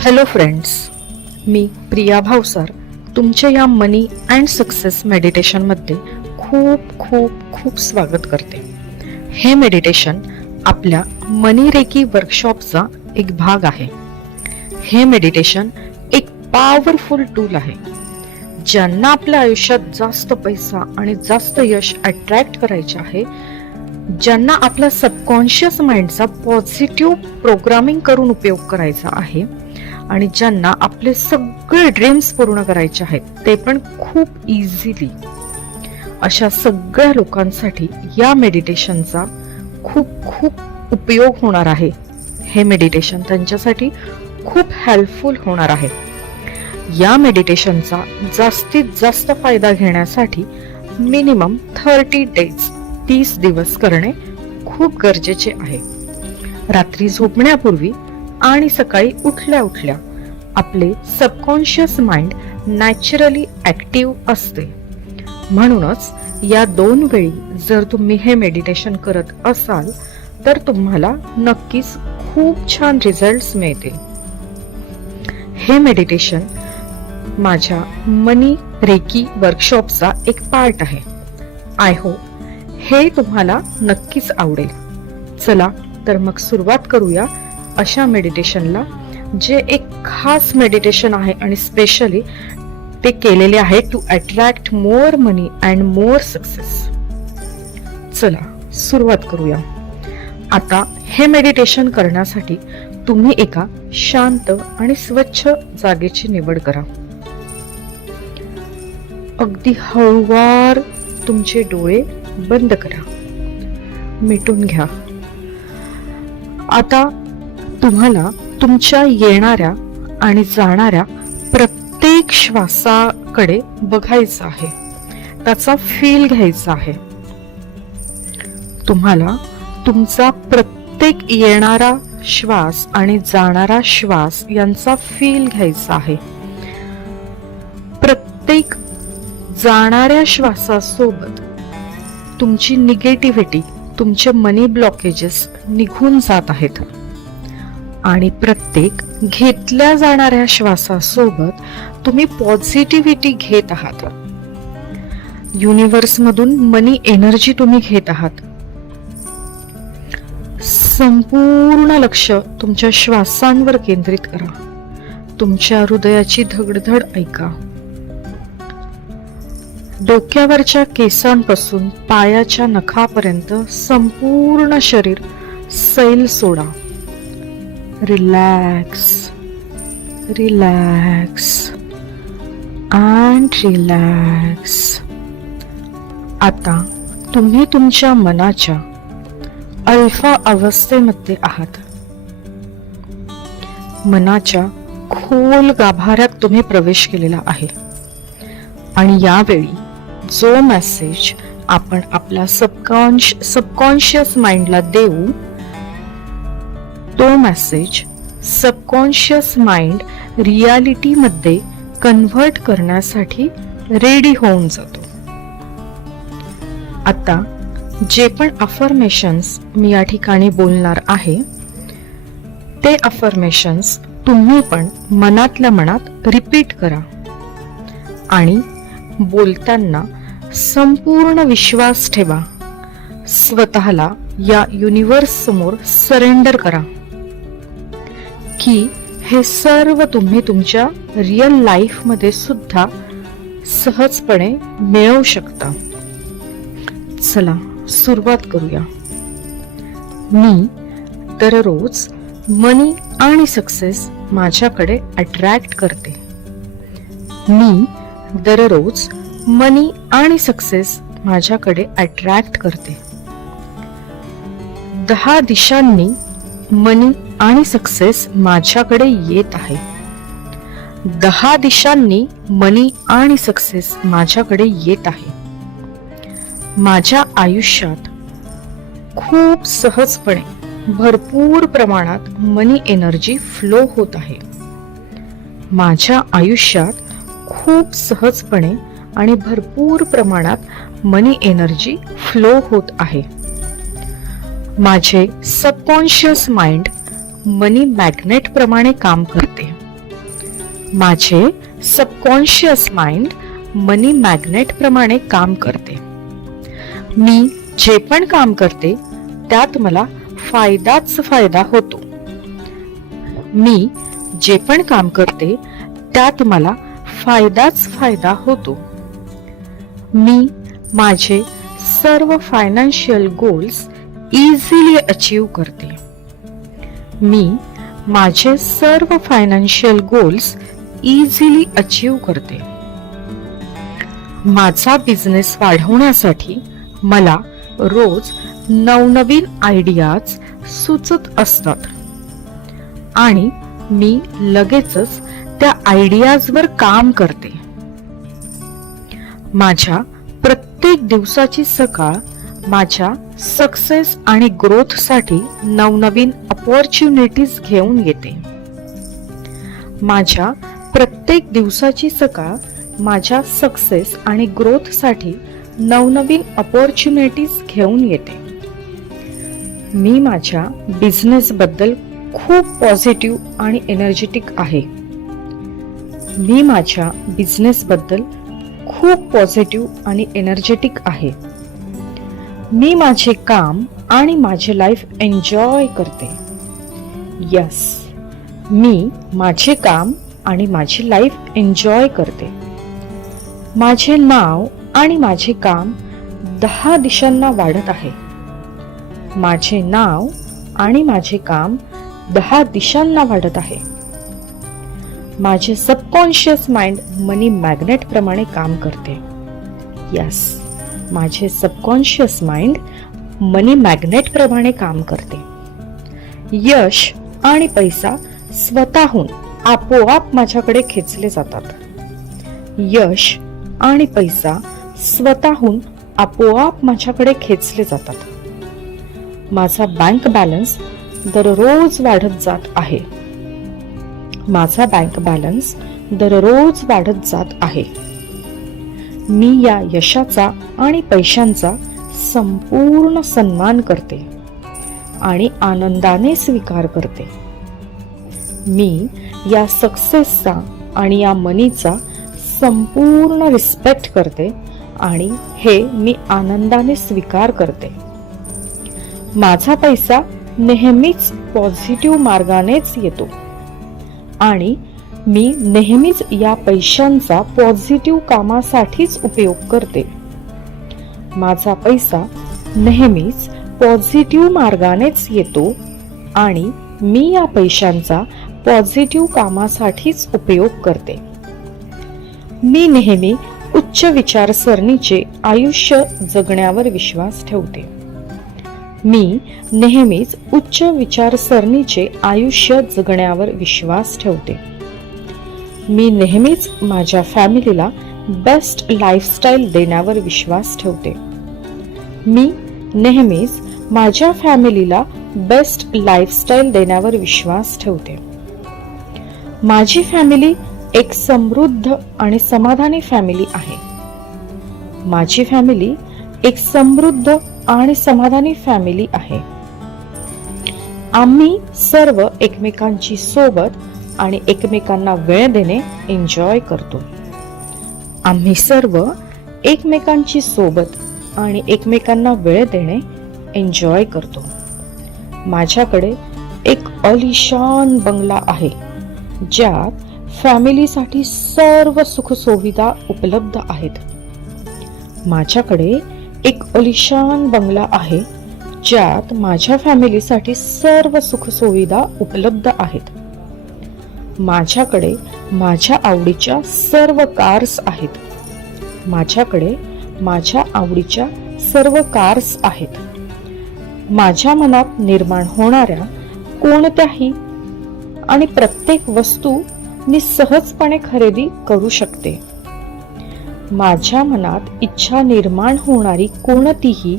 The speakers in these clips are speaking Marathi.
हॅलो फ्रेंड्स मी प्रिया भावसार तुमच्या या मनी अँड सक्सेस मेडिटेशनमध्ये खूप खूप खूप स्वागत करते. हे मेडिटेशन आपल्या मनी रेकी वर्कशॉपचा एक भाग आहे. हे मेडिटेशन एक पॉवरफुल टूल आहे. ज्यांना आपल्या आयुष्यात जास्त पैसा आणि जास्त यश अट्रॅक्ट करायचे आहे ज्यांना आपला सबकॉन्शियस माइंडचा पॉझिटिव्ह प्रोग्रामिंग करून उपयोग करायचा आहे आणि ज्यांना आपले सगळे ड्रीम्स पूर्ण करायचे आहेत ते पण खूप इझिली अशा सगळ्या लोकांसाठी या मेडिटेशनचा खूप खूप उपयोग होणार आहे. हे मेडिटेशन त्यांच्यासाठी खूप हेल्पफुल होणार आहे. या मेडिटेशनचा जास्तीत जास्त फायदा घेण्यासाठी मिनिमम थर्टी डेज तीस दिवस करणे खूप गरजेचे आहे. रात्री झोपण्यापूर्वी आणि सकाळी उठल्या उठल्या आपले सबकॉन्शियस माइंड नॅचरली ऍक्टिव्ह असते. म्हणूनच या दोन वेळी जर तुम्ही हे मेडिटेशन करत असाल तर तुम्हाला नक्कीच खूप छान रिझल्ट मिळतील. हे मेडिटेशन माझ्या मनी रेकी वर्कशॉपचा एक पार्ट आहे. आय होप हे तुम्हाला नक्कीच आवडेल. चला तर मग सुरुवात करूया अशा मेडिटेशनला जे एक खास मेडिटेशन आहे आणि स्पेशली ते केलेले आहे to attract more money and more success चला सुरुवात करूया. आता हे मेडिटेशन करण्यासाठी तुम्ही एका शांत आणि स्वच्छ जागेची निवड करा. अगदी हळूवार तुमचे डोळे बंद करा. मिटून घ्या. आता तुम्हाला तुमच्या येणाऱ्या आणि जाणाऱ्या प्रत्येक श्वासाकडे बघायचं आहे. त्याचा फील घ्यायचा आहे. तुम्हाला तुमचा प्रत्येक येणारा श्वास आणि जाणारा श्वास यांचा फील घ्यायचा आहे. प्रत्येक जाणाऱ्या श्वासासोबत तुमची निगेटिव्हिटी तुमचे मनी ब्लॉकेजेस निघून जात आहेत. आणि प्रत्येक घेतल्या जाणाऱ्या श्वासासोबत तुम्ही पॉझिटिव्हिटी घेत आहात. युनिव्हर्समधून मनी एनर्जी तुम्ही घेत आहात. संपूर्ण लक्ष तुमच्या श्वासांवर केंद्रित करा. तुमच्या हृदयाची धडधड ऐका. डोक्यावरच्या केसांपासून पायाच्या नखापर्यंत संपूर्ण शरीर सैल सोडा. रिलॅक्स रिलॅक्स अँड रिलॅक्स आता तुम्ही तुमच्या मनाच्या अल्फा अवस्थेमध्ये आहात. मनाच्या खोल गाभाऱ्यात तुम्ही प्रवेश केलेला आहे. आणि यावेळी जो मेसेज आपण आपल्या सबकॉन्श सबकॉन्शियस माइंडला देऊ तो मेसेज सबकॉन्शियस माइंड रियालिटीमध्ये कन्व्हर्ट करण्यासाठी रेडी होऊन जातो. आता जे पण अफर्मेशन्स मी या ठिकाणी बोलणार आहे ते अफर्मेशन्स तुम्ही पण मनातल्या मनात रिपीट करा. आणि बोलताना संपूर्ण विश्वास ठेवा. स्वतःला या युनिवर्स समोर सरेंडर करा. की हे सर्व तुम्ही तुमच्या रिअल लाईफमध्ये सुद्धा सहजपणे मिळवू शकता. चला सुरुवात करूया. मी दररोज मनी आणि सक्सेस माझ्याकडे अट्रॅक्ट करते. मी दररोज मनी आणि सक्सेस माझ्याकडे अट्रॅक्ट करते. दहा दिशांनी मनी आणि सक्सेस माझ्याकडे येत आहे. दहा दिशांनी मनी आणि सक्सेस माझ्याकडे येत आहे. माझ्या आयुष्यात खूप सहजपणे भरपूर प्रमाणात मनी एनर्जी फ्लो होत आहे. माझ्या आयुष्यात खूप सहजपणे आणि भरपूर प्रमाणात मनी एनर्जी फ्लो होत आहे. माझे सबकॉन्शियस माइंड मनी मॅग्नेट प्रमाणे काम करते. माझे सबकॉन्शियस माइंड मनी मॅग्नेट प्रमाणे काम करते. मी जे पण काम करते त्यात मला फायदाच फायदा होतो. मी जे पण काम करते त्यात मला फायदाच फायदा होतो. मी माझे सर्व फायनान्शियल गोल्स इझिली अचीव करते. मी माझे सर्व फायनान्शियल गोल्स इझिली अचीव करते. माझा बिझनेस वाढवण्यासाठी मला रोज नवनवीन आयडियाज सुचत असतात. आणि मी लगेचच त्या आयडियाजवर काम करते. माझ्या प्रत्येक दिवसाची सकाळ माझ्या सक्सेस आणि ग्रोथसाठी नवनवीन अपॉर्च्युनिटीज घेऊन येते. माझ्या प्रत्येक दिवसाची सकाळ माझ्या सक्सेस आणि ग्रोथसाठी नवनवीन अपॉर्च्युनिटीज घेऊन येते. मी माझ्या बिझनेसबद्दल खूप पॉझिटिव्ह आणि एनर्जेटिक आहे. मी माझ्या बिझनेसबद्दल खूप पॉझिटिव्ह आणि एनर्जेटिक आहे. मी माझे काम आणि माझे लाईफ एन्जॉय करते. यस मी माझे काम आणि माझी लाईफ एन्जॉय करते. माझे नाव आणि माझे काम दहा दिशांना वाढत आहे. माझे नाव आणि माझे काम दहा दिशांना वाढत आहे. माझे सबकॉन्शियस माइंड मनी मॅग्नेट प्रमाणे काम करते. यस माझे सबकॉन्शियस माइंड मनी मॅग्नेटप्रमाणे काम करते. यश आणि पैसा स्वतःहून आपोआप माझ्याकडे खेचले जातात. यश आणि पैसा स्वतःहून आपोआप माझ्याकडे खेचले जातात. माझा बँक बॅलन्स दररोज वाढत जात आहे. माझा बँक बॅलन्स दररोज वाढत जात आहे. मी या यशाचा आणि पैशांचा संपूर्ण सन्मान करते आणि आनंदाने स्वीकार करते. मी या सक्सेसचा आणि या मनीचा संपूर्ण रिस्पेक्ट करते आणि हे मी आनंदाने स्वीकार करते. माझा पैसा नेहमीच पॉझिटिव्ह मार्गानेच येतो आणि मी नेहमीच या पैशांचा पॉझिटिव्ह कामासाठीच उपयोग करते. माझा पैसा नेहमीच पॉझिटिव्ह मार्गानेच येतो आणि मी या पैशांचा पॉझिटिव्ह कामासाठीच उपयोग करते. मी नेहमी उच्च विचारसरणीचे आयुष्य जगण्यावर विश्वास ठेवते. मी नेहमीच उच्च विचारसरणीचे आयुष्य जगण्यावर विश्वास ठेवते. मी नेहमीच माझ्या फॅमिलीला बेस्ट लाईफस्टाईल देण्यावर विश्वास ठेवते. मी नेहमीच माझ्या फॅमिलीला बेस्ट लाईफस्टाईल देण्यावर विश्वास ठेवते. माझी फॅमिली एक समृद्ध आणि समाधानी फॅमिली आहे. माझी फॅमिली एक समृद्ध आणि समाधानी फॅमिली आहे. आम्ही सर्व एकमेकांची सोबत आणि एकमेकांना वेळ देणे एन्जॉय करतो. आम्ही सर्व एकमेकांची सोबत आणि एकमेकांना वेळ देणे एन्जॉय करतो. माझ्याकडे एक अलिशान बंगला आहे ज्यात फॅमिलीसाठी सर्व सुखसुविधा उपलब्ध आहेत. माझ्याकडे एक अलिशान बंगला आहे ज्यात माझ्या फॅमिलीसाठी सर्व सुखसुविधा उपलब्ध आहेत. माझ्याकडे माझ्या आवडीच्या सर्व कार्स आहेत. माझ्याकडे माझ्या आवडीच्या सर्व कार्स आहेत. माझ्या मनात निर्माण होणाऱ्या कोणत्याही आणि प्रत्येक वस्तू मी सहजपणे खरेदी करू शकते. माझ्या मनात इच्छा निर्माण होणारी कोणतीही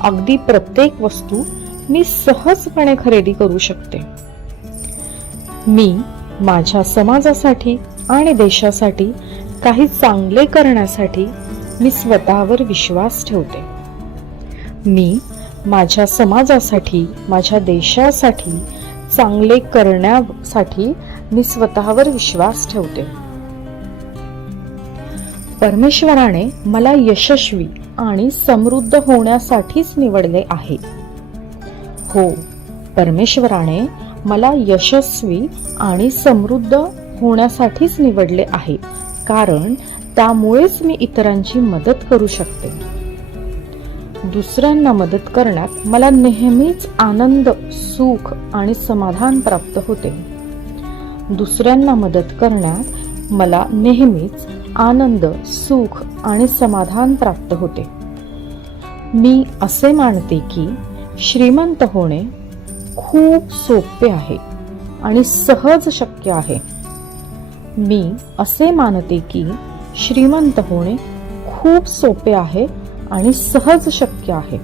अगदी प्रत्येक वस्तू मी सहजपणे खरेदी करू शकते. मी माझ्या समाजासाठी आणि देशासाठी काही चांगले करण्यासाठी मी स्वतःवर विश्वास ठेवते. मी माझ्या समाजासाठी माझ्या देशासाठी चांगले करण्यासाठी मी स्वतःवर विश्वास ठेवते. परमेश्वराने मला यशस्वी आणि समृद्ध होण्यासाठीच निवडले आहे. हो परमेश्वराने मला यशस्वी आणि समृद्ध होण्यासाठीच निवडले आहे. कारण त्यामुळेच मी इतरांची मदत करू शकते. दुसऱ्यांना मदत करण्यात मला नेहमीच आनंद सुख आणि समाधान प्राप्त होते. दुसऱ्यांना मदत करण्यात मला नेहमीच आनंद सुख आणि समाधान प्राप्त होते. मी असे मानते की श्रीमंत होणे खूप सोपे आहे आणि सहज शक्य आहे. मी असे मानते की श्रीमंत होणे खूप सोपे आहे आणि सहज शक्य आहे.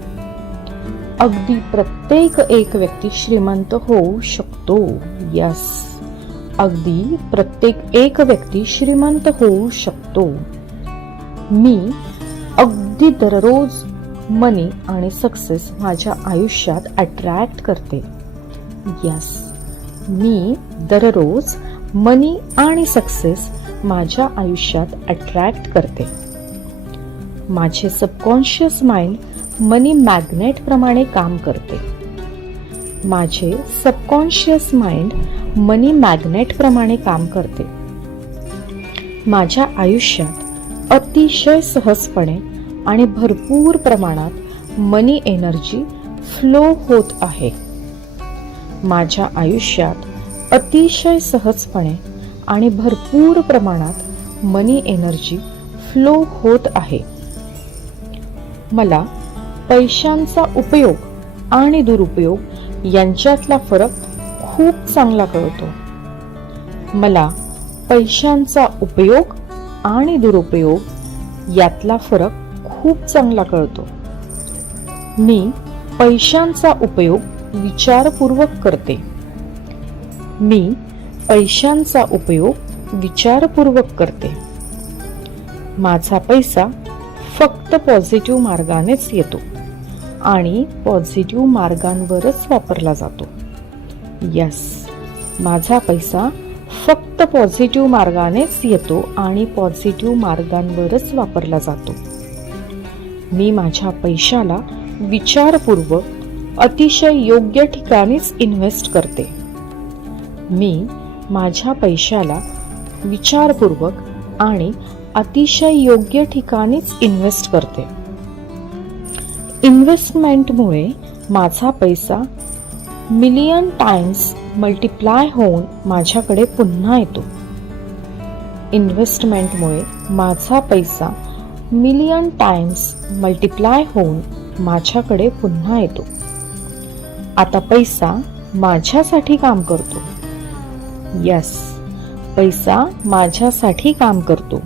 अगदी प्रत्येक एक व्यक्ती श्रीमंत होऊ शकतो. यस. अगदी प्रत्येक एक व्यक्ती श्रीमंत होऊ शकतो. मी अगदी दररोज मनी आणि सक्सेस माझ्या आयुष्यात अट्रॅक्ट करते. यस मी दररोज मनी आणि सक्सेस माझ्या आयुष्यात अट्रॅक्ट करते. माझे सबकॉन्शियस माइंड मनी मॅग्नेटप्रमाणे काम करते. माझे सबकॉन्शियस माइंड मनी मॅग्नेट प्रमाणे काम करते. माझ्या आयुष्यात अतिशय सहजपणे आणि भरपूर प्रमाणात मनी एनर्जी फ्लो होत आहे. माझ्या आयुष्यात अतिशय सहजपणे आणि भरपूर प्रमाणात मनी एनर्जी फ्लो होत आहे. मला पैशांचा उपयोग आणि दुरुपयोग यांच्यातला फरक खूप चांगला कळतो. मला पैशांचा उपयोग आणि दुरुपयोग यातला फरक खूप चांगला कळतो. मी पैशांचा उपयोग विचारपूर्वक करते. मी पैशांचा उपयोग विचारपूर्वक करते. माझा पैसा फक्त पॉझिटिव्ह मार्गानेच येतो आणि पॉझिटिव्ह मार्गांवरच वापरला जातो. यस माझा पैसा फक्त पॉझिटिव्ह मार्गानेच येतो आणि पॉझिटिव्ह मार्गांवरच वापरला जातो. मी माझ्या पैशाला विचारपूर्वक अतिशय योग्य ठिकाणीच इन्व्हेस्ट करते. मी माझ्या पैशाला विचारपूर्वक आणि अतिशय योग्य ठिकाणीच इन्व्हेस्ट करते. इन्व्हेस्टमेंटमुळे माझा पैसा मिलियन टाइम्स मल्टिप्लाय होऊन माझ्याकडे पुन्हा येतो. इन्व्हेस्टमेंटमुळे माझा पैसा मिलियन टाइम्स मल्टिप्लाय होऊन माझ्याकडे पुन्हा येतो. आता पैसा माझ्यासाठी काम करतो. यस पैसा माझ्यासाठी काम करतो.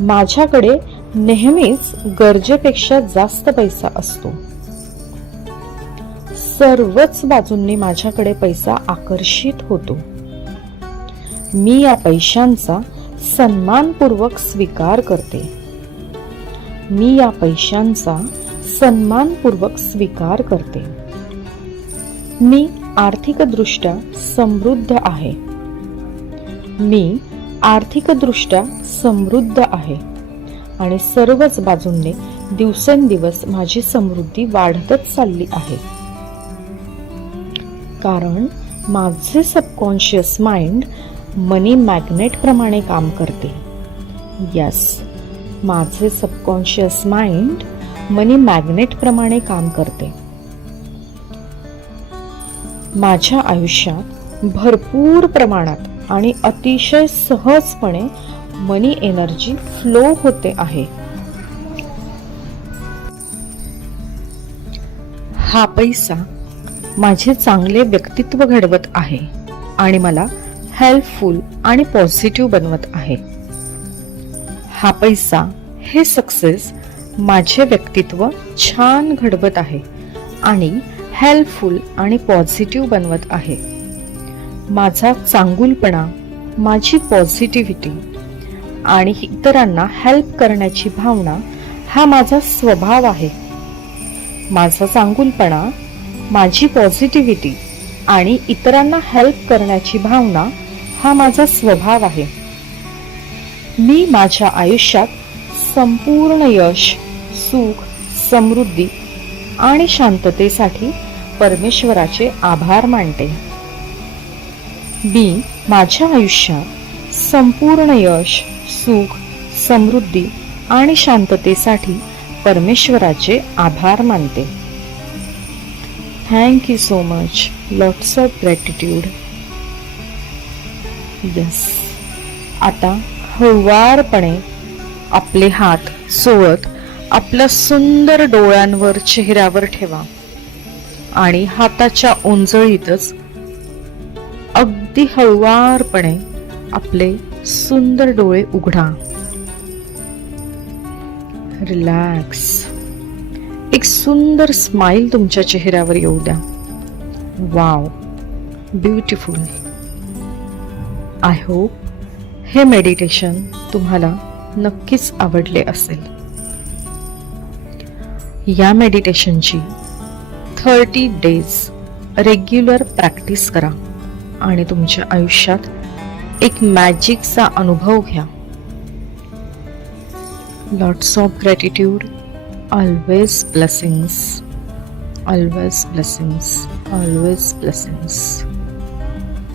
माझ्याकडे नेहमीच गरजेपेक्षा जास्त पैसा असतो. सर्वच बाजूंनी माझ्याकडे पैसा आकर्षित होतो. मी या पैशांचा सन्मानपूर्वक स्वीकार करते. मी या पैशांचा सन्मानपूर्वक स्वीकार करते. मी आर्थिकदृष्ट्या समृद्ध आहे. मी आर्थिकदृष्ट्या समृद्ध आहे. आणि सर्वच बाजूंनी दिवसेंदिवस माझी समृद्धी वाढतच चालली आहे. कारण माझे सबकॉन्शियस माइंड मनी मॅग्नेट प्रमाणे काम करते. यस माझे सबकॉन्शियस माइंड मनी मॅग्नेट प्रमाणे काम करते. माझ्या आयुष्यात भरपूर प्रमाणात आणि अतिशय सहजपणे मनी एनर्जी फ्लो होते आहे. हा पैसा माझे चांगले व्यक्तित्व घडवत आहे आणि मला हेल्पफुल आणि पॉझिटिव्ह बनवत आहे. हा पैसा हे सक्सेस माझे व्यक्तित्व छान घडवत आहे आणि हेल्पफुल आणि पॉझिटिव्ह बनवत आहे. माझा चांगुलपणा माझी पॉझिटिव्हिटी आणि इतरांना हेल्प करण्याची भावना हा माझा स्वभाव आहे. माझा चांगुलपणा माझी पॉझिटिव्हिटी आणि इतरांना हेल्प करण्याची भावना हा माझा स्वभाव आहे. मी माझ्या आयुष्यात संपूर्ण यश सुख समृद्धी आणि शांततेसाठी परमेश्वराचे आभार मानते. मी माझ्या आयुष्यात संपूर्ण यश सुख समृद्धी आणि शांततेसाठी परमेश्वराचे आभार मानते. Thank you so much lots of gratitude yes आता हळुवारपणे आपले हात सोळत आपल्या सुंदर डोळ्यांवर चेहऱ्यावर ठेवा. आणि हाताच्या ओंजळीतच अगदी हळुवारपणे आपले सुंदर डोळे उघडा. रिलॅक्स. एक सुंदर स्माइल तुमच्या चेहऱ्यावर येऊ द्या. Wow beautiful. आय होप हे मेडिटेशन तुम्हाला नक्कीच आवडले असेल. या मेडिटेशनची थर्टी डेज रेग्युलर प्रॅक्टिस करा आणि तुमच्या आयुष्यात एक मॅजिकचा अनुभव घ्या. Lots of gratitude always blessings always blessings always blessings